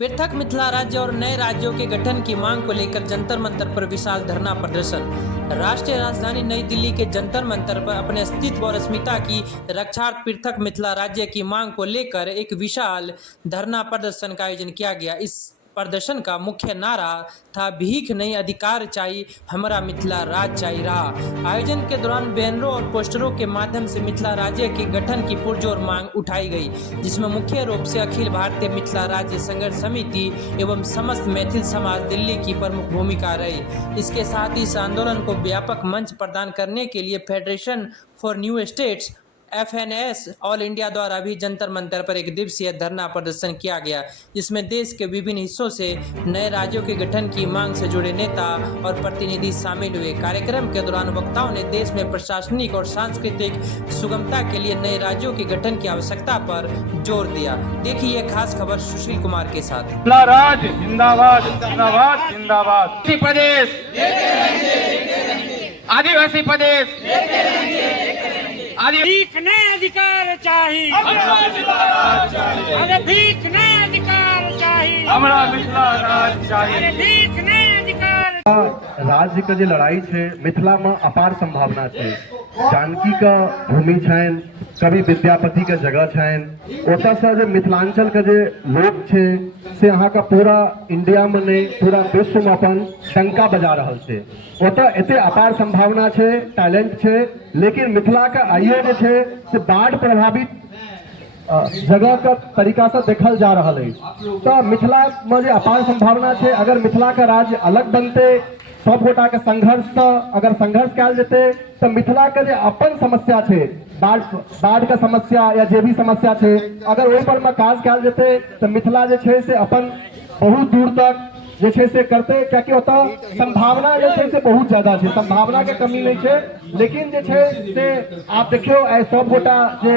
पृथक मिथिला राज्य और नए राज्यों के गठन की मांग को लेकर जंतर मंतर पर विशाल धरना प्रदर्शन। राष्ट्रीय राजधानी नई दिल्ली के जंतर मंतर पर अपने अस्तित्व और अस्मिता की रक्षार्थ पृथक मिथिला राज्य की मांग को लेकर एक विशाल धरना प्रदर्शन का आयोजन किया गया। इस प्रदर्शन का मुख्य नारा था भीख नहीं अधिकार चाहिए, हमारा मिथिला राज्य चाहिए रहा। आयोजन के दौरान बैनरों और पोस्टरों के माध्यम से मिथिला राज्य के गठन की पुरजोर मांग उठाई गई, जिसमें मुख्य रूप से अखिल भारतीय मिथिला राज्य संघर्ष समिति एवं समस्त मैथिल समाज दिल्ली की प्रमुख भूमिका रही। इसके साथ ही इस आंदोलन को व्यापक मंच प्रदान करने के लिए federation for new states FNS all India द्वारा भी जंतर मंतर पर एक दिवसीय धरना प्रदर्शन किया गया, जिसमें देश के विभिन्न हिस्सों से नए राज्यों के गठन की मांग से जुड़े नेता और प्रतिनिधि शामिल हुए। कार्यक्रम के दौरान वक्ताओं ने देश में प्रशासनिक और सांस्कृतिक सुगमता के लिए नए राज्यों के गठन की आवश्यकता पर जोर दिया। देखिए यह खास खबर सुशील कुमार के साथ। राज जिंदाबाद जिंदाबाद जिंदाबाद। प्रदेश आदिवासी प्रदेश भीख नहीं अधिकार चाहिए, अरे भीख नहीं अधिकार चाहिए, हमारा मिथिला राज चाहिए। भीख नहीं अधिकार। राज्य का जो लड़ाई है मिथिला में अपार संभावना है। जानकी का भूमि छन, कभी विद्यापति का जगह छन, ओता से जो मिथिलांचल का जो लोग छे से यहाँ का पूरा इंडिया में नहीं पूरा विश्व में अपन शंका बजा रहा है। ओता एते अपार संभावना छे, टैलेंट छे, लेकिन मिथिला का आयोग छे से बाढ़ प्रभावित जगह का तरीका से देखल जा रहा है। तो मिथिला में जो अपार संभावना है, अगर मिथिला का राज्य अलग बनते सब गोटा के संघर्ष से अगर संघर्ष कल जेते तो मिथिला के जो अपन समस्या है, बाढ़ का समस्या या जो भी समस्या है, अगर वही पर में काज कल जेते तो मिथिला जो है से अपन बहुत दूर तक जे छे से करते, क्योंकि होता संभावना जो छे से बहुत ज्यादा है, संभावना के कमी नहीं है। लेकिन जे छे से आप देखियो सब गोटा जे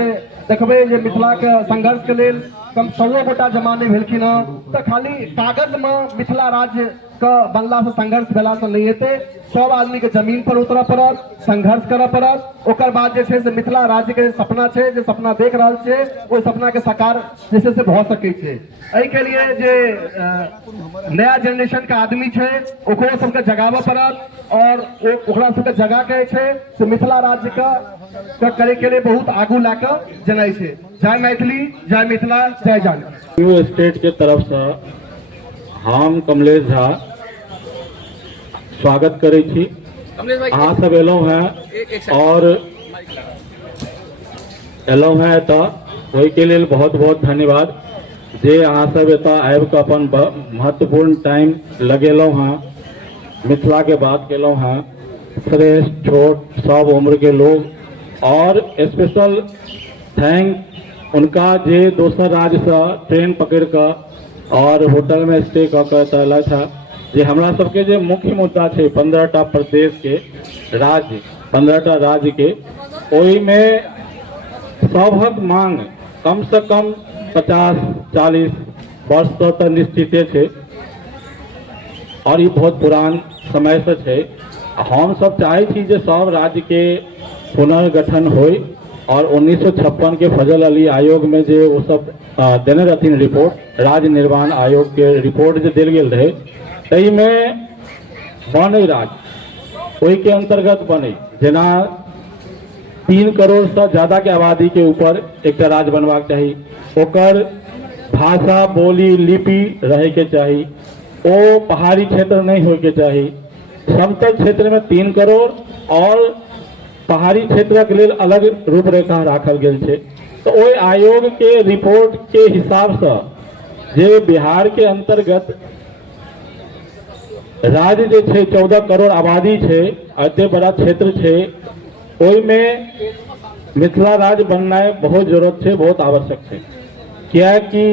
देखबे जे मिथिला के संघर्ष के लेल कम 100 गोटा जमा नहीं भेलखिन, तो खाली कागज में मिथिला राज्य का बनला से संघर्ष भेला से नहीं हेते। सब आदमी के जमीन पर उतरा पड़त, संघर्ष करऽ पड़त, ओकर बाद जे छे से मिथिला राज्य के सपना छे, जे सपना देख रहल छे ओइ सपना के साकार जैसे से भ सकै छे। एहि के लिए जे नया जनरेशन का आदमी छे ओकरो सबके जगाबऽ पड़त और ओकरा सबके जगा के छे से मिथिला राज्य का करे के लिए बहुत आगू लाके जनाई छे। जय मैथिली, जय मिथिला, जय जानकी। न्यू स्टेट के तरफ से हम कमलेश झा स्वागत करे छी। अहाँ सब एलहुँ हैं और एलहुँ हैं तो ओहि के लिए बहुत बहुत धन्यवाद जे अहाँ सब एतऽ आबि कऽ अपन महत्वपूर्ण टाइम लगेलहुँ हैं, मिथिला के बात केलहुँ हैं। श्रेष्ठ छोट सब उम्र के लोग और स्पेशल थैंक उनका जे दोसर राज्य से ट्रेन पकड़ कर और होटल में स्टे कऽ के एतऽ था। जे हमरा सबके जे मुख्य मुद्दा है 15टा प्रदेश के राज्य, 15टा राज्य के, ओहि में सबक मांग कम से कम 50-40 वर्ष तो निश्चित है और ये बहुत पुरान समय से है। हम सब चाहे थी जे सब राज्य के पुनर्गठन हो और 1956 के फजल अली आयोग में जो वो सब देने रहथिन रिपोर्ट, राज्य निर्माण आयोग के रिपोर्ट जो दिल गेल रहे, तई में बने राज्य ओहि के अंतर्गत बने जेना 3 करोड़ से ज्यादा के आबादी के ऊपर एक राज्य बनवाक चाहिए, ओकर भाषा बोली लिपि रहे के चाहिए, ओ पहाड़ी क्षेत्र नहीं होके चाहिए, समतल क्षेत्र में 3 करोड़ और पहाड़ी क्षेत्र के लिए अलग रूपरेखा राखल गेल छे। तो ओहि आयोग के रिपोर्ट के हिसाब से जे बिहार के अंतर्गत राज्य जो छे 14 करोड़ आबादी छे, एते बड़ा क्षेत्र छे, ओहि में मिथिला राज्य बनना बहुत जरूरत है, बहुत आवश्यक है। क्या कि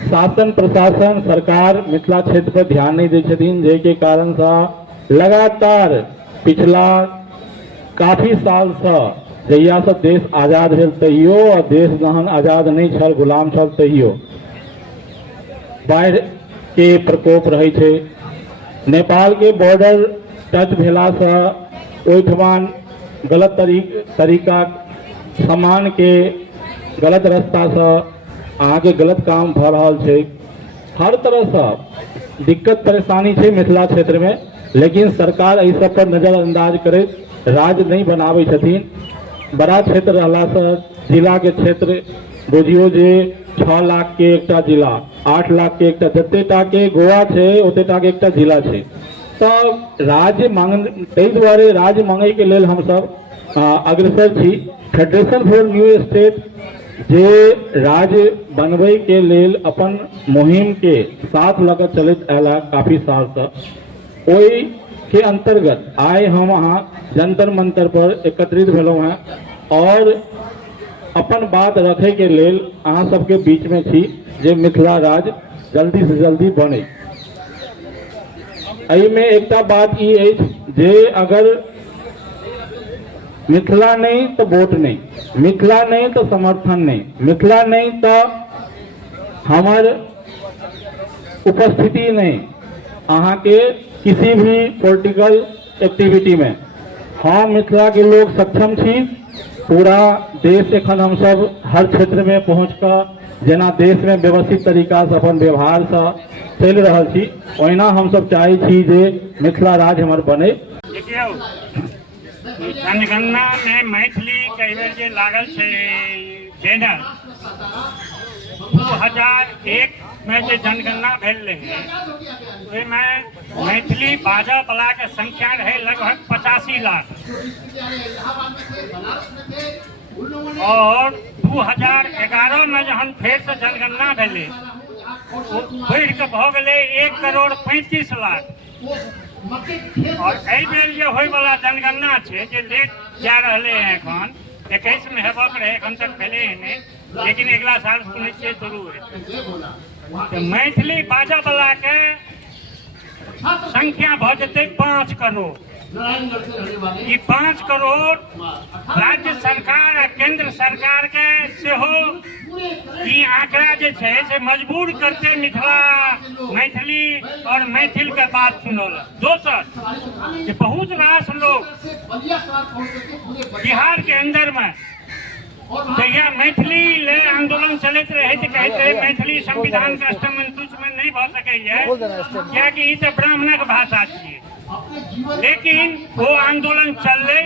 शासन प्रशासन सरकार मिथिला क्षेत्र पर ध्यान नहीं दे छथिन, जे के कारण से लगातार पिछला काफी साल से जहिया से देश आजाद भेल तहियो और देश जहन आजाद नहीं छल, गुलाम छल तहियो बाढ़ के प्रकोप रहे छे। नेपाल के बॉर्डर टच भेला से ओहिठमान गलत तरीका सामान के गलत रास्ता से अहाँ के गलत काम भ रहल छे। हर तरह से दिक्कत परेशानी है मिथिला क्षेत्र में, लेकिन सरकार इस सब पर नजरअंदाज करे राज नहीं बनावे छथिन। बड़ा क्षेत्र रहला से जिला के क्षेत्र बुझियो जे 6 लाख के एकटा जिला, 8 लाख के एकटा जतेटा के गोवा है ओतेटा के एकटा जिला है। तो राज्य मांग ताहि दुआरे राज्य मांगे के लेल हम सब अग्रसर छी। फेडरेशन फॉर न्यू स्टेट जे राज्य बनबे के लेल अपन मुहिम के साथ लग चलत आयला काफी साल से, ओहि के अंतर्गत आइ हम अहाँ जंतर मंतर पर एकत्रित भेलहुँ हैं और अपन बात रखे के लेल अहाँ सबके बीच में छी जे मिथिला राज जल्दी से जल्दी बने। एहि में एकटा बात ई अछि जे अगर मिथिला नहीं तो वोट नहीं, मिथिला नहीं तो समर्थन नहीं, मिथिला नहीं तो हमार उपस्थिति नहीं अहाँ के किसी भी पॉलिटिकल एक्टिविटी में। हम मिथिला के लोग सक्षम छी। पूरा देश एखन हम सब हर क्षेत्र में पहुँच कर जेना देश में व्यवस्थित तरीका से अपन व्यवहार से चल रहा छी, ओहिना हम सब चाहे छी जे मिथिला राज हमार बने। देखियो जनगणना में मैथिली कई बेर जे लागल छे बैनर 2001 में जे जनगणना भेल रहे ओहिमे मैथिली बाजऽ वाला के संख्या रहे लगभग 85 लाख और 2011 में जहन फेर से जनगणना भेले बढ़ के भ गेले 1,35 लाख। और एहि बेर जे होय वाला जनगणना छे जे लेट जा रहले हैं एखन 21 में हेबक रहे एखन तक भेले नहीं, लेकिन अगला साल सुनै छियै शुरू है। मैथिली बाजऽ वाला के संख्या भ जेतै 5 करोड़। ये 5 करोड़ राज्य सरकार आ केंद्र सरकार के सेहो ई आंकड़ा जे छे से मजबूर करते मिथिला मैथिली और मैथिल के बात सुनल। दोसर कि बहुत रास लोग बिहार के अंदर में जहिया मैथिली ले आंदोलन चलते रहे तो कहते मैथिली संविधान के अष्टम अनुसूची में नहीं भ सकैए कियाकि ई तो ब्राह्मणक भाषा छियै। लेकिन वो आंदोलन चलले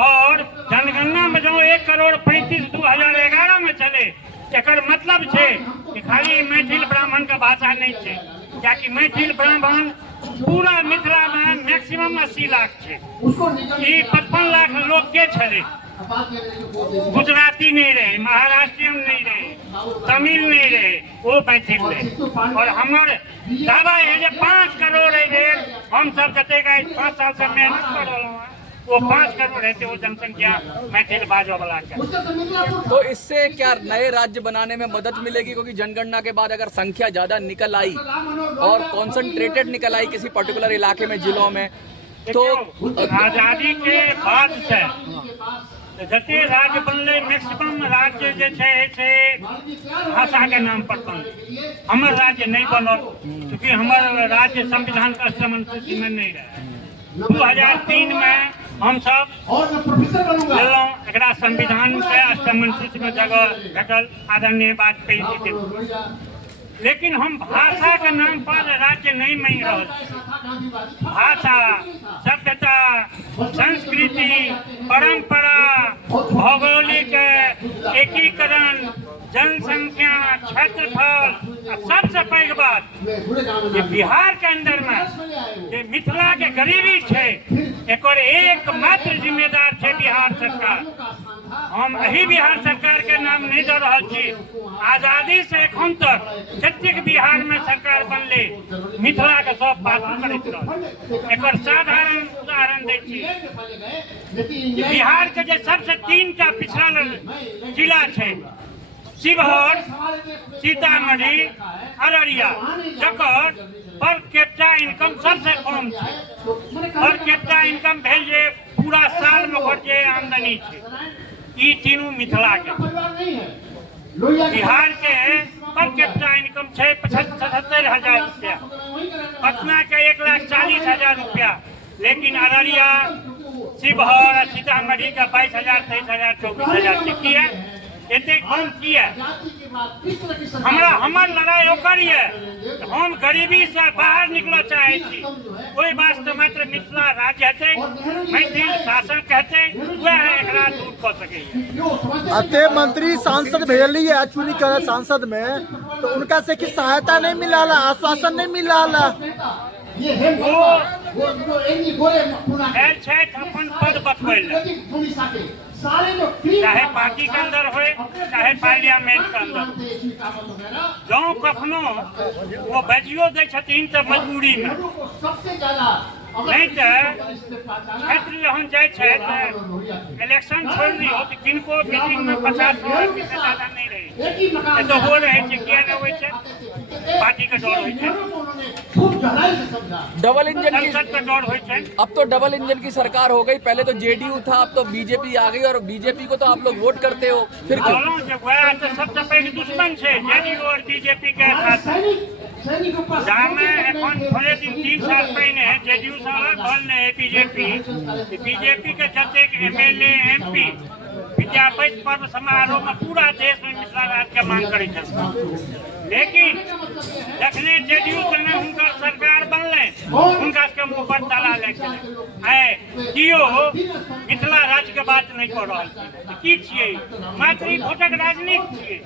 और जनगणना में जो 1,35,00,000 2011 में चले एकर मतलब छे कि खाली मैथिल ब्राह्मण का भाषा नहीं छे, कियाकि मैथिल ब्राह्मण पूरा मिथिला में मैक्सिमम 80 लाख छे। ई 55 लाख लोग के छले, गुजराती नहीं रहे, महाराष्ट्रियन नहीं रहे, तमिल नहीं रहे, वो मैथिल रहे। और हमारे दावा है जे 5 करोड़ है हम सब जते 5 साल से मेहनत कर रहे हैं वो 5 करोड़ रहते वो जनसंख्या मैथिल बाजो वाला के। तो इससे क्या नए राज्य बनाने में मदद मिलेगी? क्योंकि जनगणना के बाद अगर संख्या ज्यादा निकल आई और कॉन्सेंट्रेटेड निकल आई किसी पर्टिकुलर इलाके में, जिलों में, तो आजादी के बाद से जते राज्य बनले मैक्सिमम राज्य जे छे से भाषा के नाम पर बनल। हमर राज्य नहीं बनल क्योंकि हमर राज्य संविधान के अष्टम अनुसूची में नहीं रहे। 2003 में हम सब लेलौं एकरा संविधान के अष्टम अनुसूची में जगह भेटल आदरणीय वाजपेयी जी के। लेकिन हम भाषा के नाम पर राज्य नहीं मांग रहे। भाषा, सभ्यता, संस्कृति, परंपरा, भौगोलिक एकीकरण, जनसंख्या, क्षेत्रफल, सबसे पैघ बात ये बिहार के अंदर में ये मिथिला के गरीबी छे एकर एकमात्र जिम्मेदार छे बिहार सरकार। हम यही बिहार सरकार के नाम नहीं दे रहा छी। आजादी से एखन तक जतेक बिहार में सरकार बनले मिथिला के सब बात करैत रह। एकर साधारण उदाहरण दै छी। बिहार के जे सबसे 3टा पिछड़ल जिला छे शिवहर, सीतामढ़ी, अररिया, जकर पर कैपिटा इनकम सबसे कम छे। पर कैपिटा इनकम भेल जे पूरा साल में ओकर जे आमदनी छे ई तीनों मिथिला के। बिहार के पर कैपिटा इनकम छे 75,000 रुपया, पटना के 1,40,000 रुपया, लेकिन अररिया, शिवहर, सीतामढ़ी का 22,000, 23,000, 24,000 की है। एते कम किया हमर लड़ाई ओकर ये हम गरीबी से बाहर निकल चाहे छी ओहि वास्ते मात्र मिथिला राज्य हेतै मैथिल शासन कहते वह एकरा दूर कऽ सकैए। अते मंत्री सांसद भेजली है चुनी करे सांसद में तो उनका से की सहायता नहीं मिला, आश्वासन नहीं मिला। अपन पद बतबै चाहे पार्टी के अंदर हो चाहे पार्लियामेंट के अंदर जँ कखनो वो बजियो दै छथिन तऽ मजबूरी में नहीं तो क्षेत्र जहन जाए इलेक्शन छोड़ दियो तो किनको मीटिंग में 50 से ज्यादा नहीं रहे तो हो रहे किया नहीं हो पार्टी का डर हो डबल इंजन की संसद का डर हो। अब तो डबल इंजन की सरकार हो गई, पहले तो जेडीयू था अब तो बीजेपी आ गई और बीजेपी को तो आप लोग वोट करते हो फिर क्यों? सबसे पहले दुश्मन है जेडीयू और बीजेपी के साथ थोड़े दिन 3 साल पहले जेडीयू से अलग भल ने बीजेपी के जतेक एमएलए एमपी विद्यापति पर्व समारोह में पूरा देश में मिथिला राज्य के मांग करे लेकिन जखने जेडीयू से हुनकर सरकार बनले हुनका के मुँह पर ताला लगे कियो मिथिला राज्य के बात नहीं कर रहा की छियै मात्र भोटक राजनीति छियै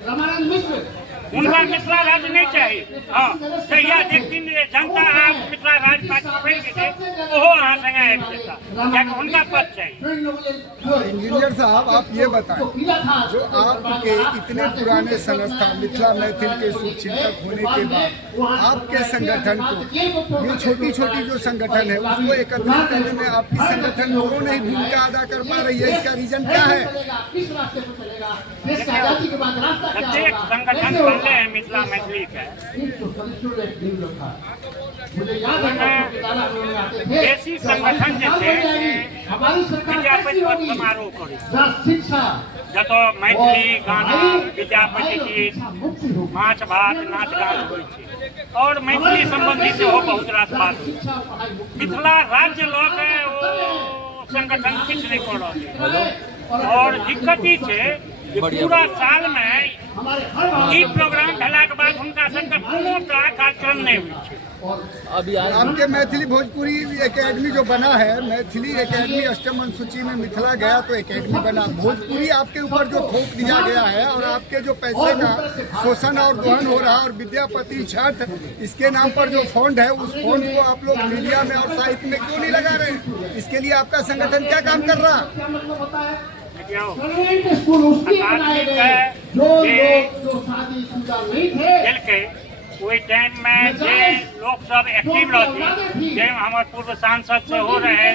उनका मिथिला राज्य नहीं चाहिए। हाँ जहिया देखथिन जनता आप मिथिला राज्य पार्टी बन गए ओहो अहाँ संगे आबि जेता कियाकि हुनका पद चाहिए। इंजीनियर साहब आप ये बताएं जो आपके इतने पुराने संस्था मिथिला मैथिल के सूचिंतक होने के बाद आपके संगठन को ये छोटी छोटी जो संगठन है उसको एकत्रित करने में आपकी संगठन क्यों नहीं भूमिका अदा कर पा रही है, इसका रीजन क्या है? प्रत्येक संगठन बनले हैं मिथिला मैथिली के बेसी संगठन विद्यापति पर्व समारोह करे जतो मैथिली गाना विद्यापति गीत माछ भात नाच गान हो और मैथिली संबंधी से हो बहुत रास बात मिथिला राज्य लोग संगठन किछु नहीं कर रहा और दिक्कत ई छै पूरा साल में ई प्रोग्राम भेला के बाद हुनका सबके कोनो तरह कार्यक्रम नहीं हुई। अभी आपके मैथिली भोजपुरी एकेडमी जो बना है, मैथिली एकेडमी अष्टम अनुसूची में मिथिला गया तो एकेडमी बना, भोजपुरी आपके ऊपर जो थोप दिया गया है और आपके जो पैसे का शोषण और दोहन हो रहा और विद्यापति छठ इसके नाम पर जो फंड है उस फंड को आप लोग मीडिया में और साहित्य में क्यों नहीं लगा रहे? इसके लिए आपका संगठन क्या काम कर रहा? कोई टाइम में जे लोग सब एक्टिव रहती जे हमारे पूर्व सांसद से हो रहे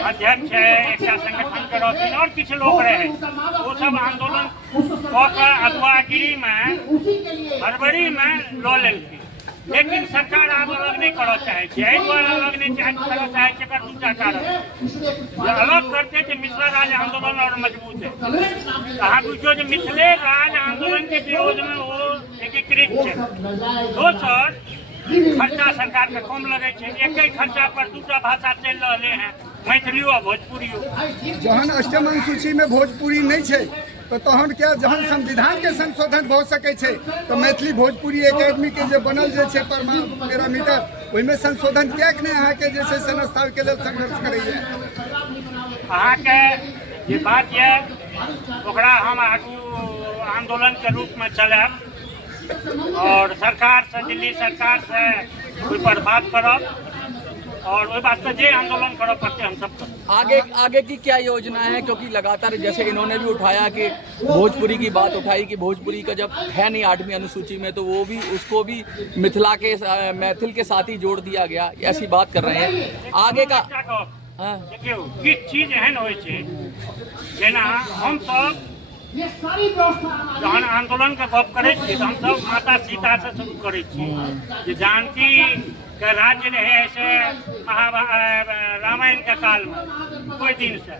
अध्यक्ष है एक संगठन के रहती और कुछ लोग रहे वो सब आंदोलन अगुवागिरी में हड़बड़ी में लो लेती लेकिन सरकार आब अलग नहीं करना चाहे अलग नहीं करना चाहे दूसरा कारण अलग करते थे मिथिला राज्य आंदोलन और मजबूत है अहाँ बुझो जो मिथिले राज्य आंदोलन के विरोध में वो एकीकृत है। दोसर खर्चा सरकार के कम लगे एक खर्चा पर दूसरा भाषा चल रहे हैं मैथिलियो और भोजपुरियो जहन अष्टम अनुसूची में भोजपुरी नहीं है तो तहन क्या जहन संविधान के संशोधन हो सके छे तो मैथिली भोजपुरी एकेडमी के जो बनल जे पैरामीटर ओहिमे संशोधन क्या नहीं अहाँ के जैसे संस्था के लिए संघर्ष करैया अहाँ के ये बात ये ओकरा हम आगू आंदोलन के रूप में चलब और सरकार से दिल्ली सरकार से ओहि पर बात करब और वही वास्ते जे आंदोलन करो पड़ते हम सब आगे की क्या योजना है क्योंकि लगातार जैसे इन्होंने भी उठाया कि भोजपुरी की बात उठाई कि भोजपुरी का जब है नहीं 8वीं अनुसूची में तो वो भी उसको भी मिथिला के मैथिल के साथ ही जोड़ दिया गया ऐसी बात कर रहे हैं आगे का देखियो किछ चीज एहन होय छै जेना हम सब जहन आंदोलन के गप करे छी हम सब माता सीता से शुरू करे छी जे जानकी के राज्य रहे ऐसे रामायण के काल में कोई दिन से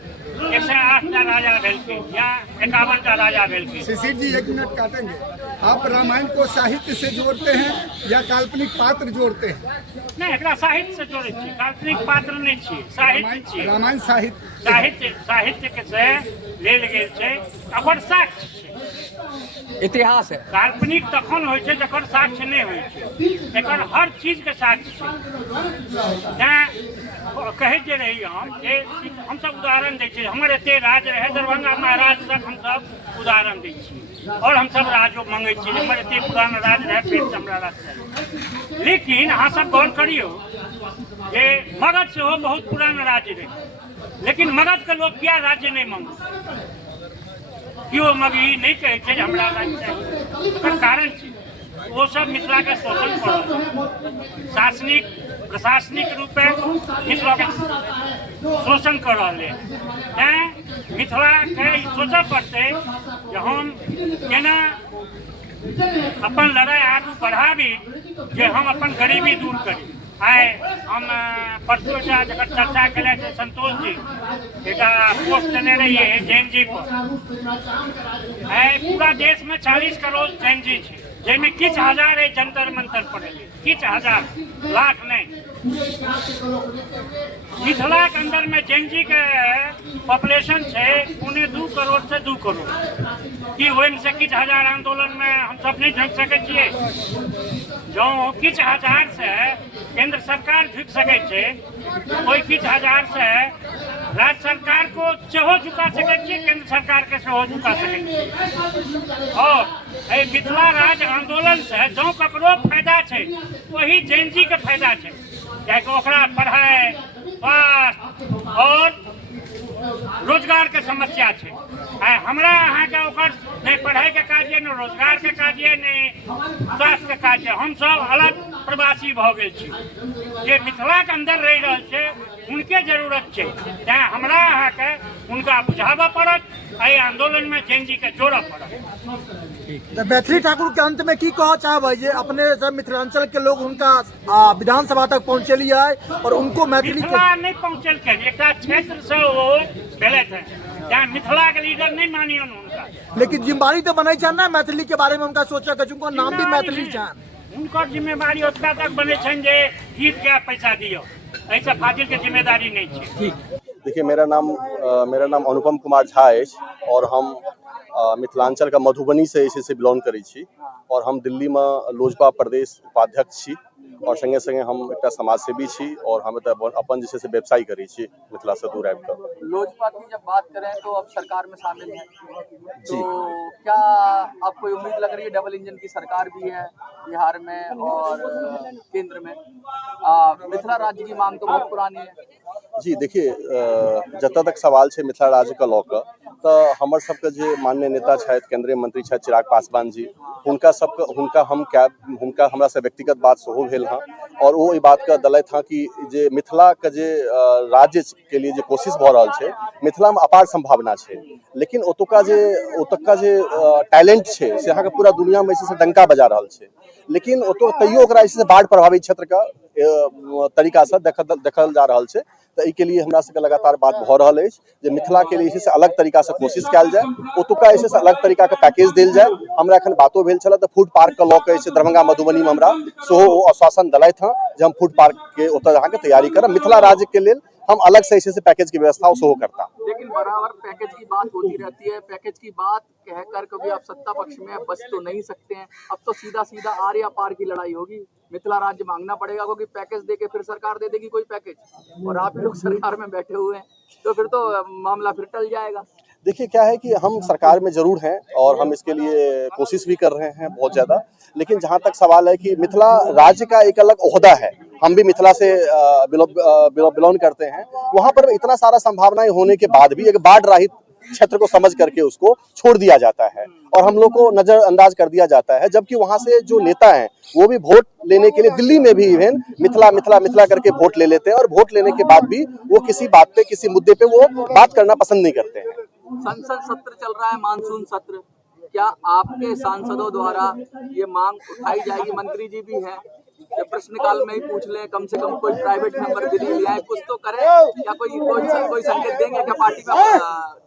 108 राजा भेलखिन या 51 राजा भेलखिन। शिशिर जी 1 मिनट काटेंगे। आप रामायण को साहित्य से जोड़ते हैं या काल्पनिक पात्र जोड़ते हैं? नहीं, एकरा साहित्य से जोड़े छी, काल्पनिक पात्र नहीं छी, साहित्य छी। रामायण साहित्य के से लेल गेल छै, ओकर साक्ष्य छै। इतिहास है। काल्पनिक तखन होइ छै जकर साक्ष्य नहीं होइ छै, एकर हर चीज के साक्ष्य छै। तें कहै जे रही हम सब उदाहरण दै छी, हमर एते राज रहे दरभंगा महाराज तक हम सब उदाहरण दै छी, और हम सब राजो मांगे छी, हमर एते पुरान राज रहे फिर हमरा राज चाही। लेकिन अहाँ सब गौर करियो जे मगध से हो बहुत पुरान राज्य रहे, लेकिन मगध के लोग क्या राज्य नहीं मांगे, क्यों मगही नहीं कहे छै हमरा राज्य चाही? एकर कारण छै वो सब मिथिला के शोषण कर शासनिक प्रशासनिक रूप में मिथिला के शोषण कर रहे हैं। मिथिला के सोचे पड़ते कि हम केना अपन लड़ाई आगू बढ़ाबी, जे हम अपन गरीबी दूर करी। आए हम परसों जगह चर्चा कले संतोष जी एक पोस्ट देने रहिए जैन जी पर। पूरा देश में 40 करोड़ जैन जी है, जैमें किछ हजार है जंतर मंतर पड़े, किछ हजार, लाख नहीं। मिथिला के अंदर में जैन जी के पॉपुलेशन है 2 करोड़ से 2 करोड़ कि वही से किछ हजार आंदोलन में हम सब नहीं झुक सके छिए। जो किछ हजार से केंद्र सरकार झुक सके छे, कोई किछ हजार से राज्य सरकार को सेहो झुका सके छे, केंद्र सरकार के सेहो झुका सके छे। और मिथिला राज आंदोलन से जो ककरो फायदा छे वही जैन जी के फायदा छे, कियाकि ओकरा पढ़ाई, स्वास्थ्य और रोजगार के समस्या छे। हमरा अहाँ के ओकर नहीं पढ़ाई के काज है, न रोजगार के काज है, न स्वास्थ्य के काज है। हम सब अलग प्रवासी भ गेल छी, जे मिथिला के अंदर रह रहल छे उनके जरूरत छे। तें हमरा अहाँ के उनका बुझाबा पड़त, एहि आंदोलन में जैन जी के जोड़ब पड़त। मैथिली ठाकुर के अंत में की कह चाहबै जे अपने सब मिथिलांचल के लोग उनका विधानसभा तक पहुँचेलिए और उनको मैथिली नहीं पहुँचल के एक क्षेत्र से वो भेले थे, जहाँ मिथिला के लीडर नहीं मानियो उनका। लेकिन जिम्मेवारी तो बने छन ना मैथिली के बारे में उनका सोचा के उनको नाम भी मैथिली छन, उनकर जिम्मेवारी ओतबा तक बने छन जे गीत के पैसा दियो, ऐसा फाजिल के जिम्मेदारी नहीं छे। देखिए मेरा नाम अनुपम कुमार झा है और हम मिथिलांचल का मधुबनी से बिलोंग करै छी, और हम दिल्ली में लोजपा प्रदेश उपाध्यक्ष छी, और संगे संगे हम एक समाजसेवी छी, और हम अपन जे से व्यवसाय करै छी मिथिला से दूर आबि कऽ। लोजपा की जब बात करें तो अब सरकार में शामिल है, तो क्या आपको उम्मीद लग रही है? डबल इंजन की सरकार भी है बिहार में और केंद्र में, मिथिला राज्य की मांग तो बहुत पुरानी है। जी देखिए, जतऽ तक सवाल है मिथिला राज्य का लऽ कऽ, तो हमर सबके जे माननीय नेता छथि, केंद्रीय मंत्री छथि चिराग पासवान जी, हुनका हमरा से व्यक्तिगत बात सेहो भेल हँ, और वो ई बात के दलैत हँ कि जे मिथिला के जे राज्य के लिए जे कोशिश भऽ रहल छै, मिथिला में अपार संभावना छै, लेकिन ओतुका जे टैलेंट छै से अहाँके पूरा दुनिया में से डंका बजा रहल छै, लेकिन तैयो ओकरा बाढ़ प्रभावित क्षेत्र का तरीका से देखल जा रहल छै। तो ई के लिए हमरा सबके लगातार बात भऽ रहल अछि जे मिथिला के लिए से अलग तरीका से कोशिश कयल जाय, ओतुका से अलग तरीका के पैकेज देल जाय। हमरा एखन बातो भेल छल, फूड पार्क के लऽ के दरभंगा मधुबनी में हमरा सेहो आश्वासन दिलथि हँ जे हम फूड पार्क के ओतऽ अहाँके तैयारी करब, मिथिला राज्य के लेल हम अलग से पैकेज की व्यवस्था सेहो करता। लेकिन बराबर पैकेज की बात होती रहती है, पैकेज की बात कहकर कभी आप सत्ता पक्ष में बच तो नहीं सकते हैं। अब तो सीधा आर या पार की लड़ाई होगी, मिथिला राज्य मांगना पड़ेगा, क्योंकि पैकेज देके फिर सरकार दे देगी कोई पैकेज, और आप ही लोग सरकार में बैठे हुए हैं, तो फिर तो मामला फिर टल जाएगा। देखिए क्या है कि हम सरकार में जरूर हैं और हम इसके लिए कोशिश भी कर रहे हैं बहुत ज़्यादा, लेकिन जहाँ तक सवाल है कि मिथिला राज्य का एक अलग ओहदा है, हम भी मिथिला से बिलोंग करते हैं, वहाँ पर इतना सारा संभावनाएं होने के बाद भी एक बाढ़ राहित क्षेत्र को समझ करके उसको छोड़ दिया जाता है और हम लोग को नजरअंदाज कर दिया जाता है, जबकि वहाँ से जो नेता हैं वो भी वोट लेने के लिए दिल्ली में भी इवन मिथिला करके वोट ले लेते हैं, और वोट लेने के बाद भी वो किसी बात पे, किसी मुद्दे पे वो बात करना पसंद नहीं करते हैं। संसद सत्र चल रहा है, मानसून सत्र, क्या आपके सांसदों द्वारा ये मांग उठाई जाएगी? मंत्री जी भी हैं जब प्रश्नकाल में ही पूछ लें, कम से कम कोई प्राइवेट नंबर दिल्ली ले आए, कुछ तो करें, या कोई संकेत देंगे क्या पार्टी में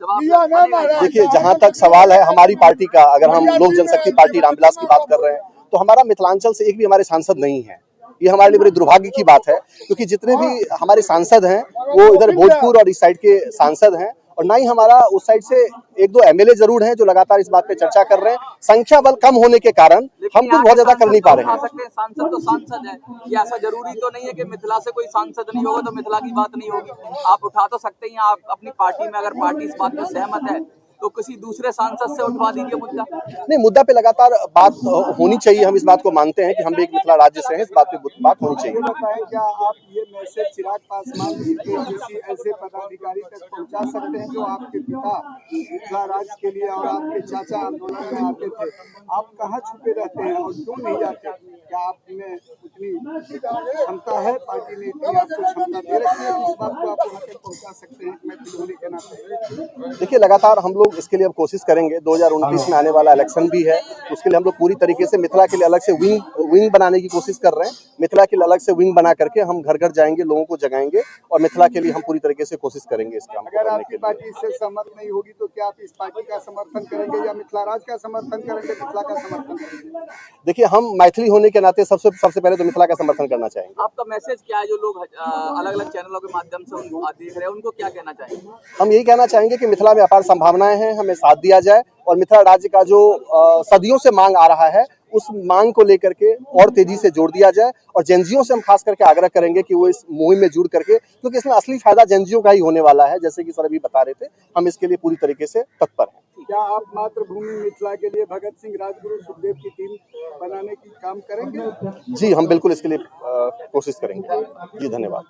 दबाव बनेगा? देखिए, जहां तक सवाल है हमारी पार्टी का, अगर हम लोक जनशक्ति पार्टी रामविलास की बात कर रहे हैं, तो हमारा मिथिलांचल से एक भी हमारे सांसद नहीं है। ये हमारे लिए बड़ी दुर्भाग्य की बात है, क्योंकि जितने भी हमारे सांसद हैं वो इधर भोजपुर और इस साइड के सांसद हैं, और ना ही हमारा उस साइड से एक दो एमएलए जरूर हैं जो लगातार इस बात पे चर्चा कर रहे हैं। संख्या बल कम होने के कारण हम कुछ बहुत ज्यादा कर नहीं पा रहे हैं। सांसद तो सांसद है, ये ऐसा जरूरी तो नहीं है कि मिथिला से कोई सांसद नहीं होगा तो मिथिला की बात नहीं होगी। आप उठा तो सकते हैं, आप अपनी पार्टी में अगर पार्टी इस बात में सहमत है तो किसी दूसरे सांसद से उठवा दीजिए मुद्दा। नहीं, मुद्दा पे लगातार बात होनी चाहिए। हम इस बात को मानते हैं कि हम भी एक मिथिला राज्य से हैं, इस बात पे बात होनी चाहिए। बताएं, क्या आप ये मैसेज चिराग पासवान जी के किसी ऐसे पदाधिकारी तक पहुंचा सकते हैं जो आपके पिता मिथिला राज्य के लिए और आपके चाचा आंदोलन में आते थे? आप कहाँ छुपे रहते हैं और क्यों नहीं जाते? क्या आप में उतनी क्षमता है, पार्टी ने इतनी आपको क्षमता दे रखी है, इस बात को आप वहाँ तक पहुँचा सकते हैं मैथिल होने के नाते? देखिए, लगातार हम लोग इसके लिए अब कोशिश करेंगे। 2029 में आने वाला इलेक्शन भी है, उसके लिए हम लोग पूरी तरीके से मिथिला के लिए अलग से विंग बनाने की कोशिश कर रहे हैं। मिथिला के लिए अलग से विंग बना करके हम घर घर जाएंगे, लोगों को जगाएंगे, और मिथिला के लिए हम पूरी तरीके से कोशिश करेंगे इस काम को अगर करने आपकी के लिए। पार्टी इससे सहमत नहीं होगी तो क्या आप इस पार्टी का समर्थन करेंगे या मिथिला राज का समर्थन करेंगे, मिथिला का समर्थन करेंगे? देखिए, हम मैथिली होने के नाते सबसे पहले तो मिथिला का समर्थन करना चाहेंगे। आपका मैसेज क्या है जो लोग अलग अलग चैनलों के माध्यम से उनको देख रहे हैं, उनको क्या कहना चाहेंगे? हम यही कहना चाहेंगे कि मिथिला में अपार संभावनाएं हैं, हमें साथ दिया जाए, और मिथिला राज्य का जो सदियों से मांग आ रहा है उस मांग को लेकर के और तेजी से जोड़ दिया जाए। और जेएनजीओ से हम खास करके आग्रह करेंगे कि वो इस मुहिम में जुड़ करके, क्योंकि इसमें असली फायदा जेएनजीओ का ही होने वाला है, जैसे कि सर अभी बता रहे थे। हम इसके लिए पूरी तरीके से तत्पर हैं। क्या आप मातृभूमि मिथिला के लिए भगत सिंह, राजगुरु, सुखदेव की टीम बनाने की काम करेंगे? जी, हम बिल्कुल इसके लिए कोशिश करेंगे। जी, धन्यवाद।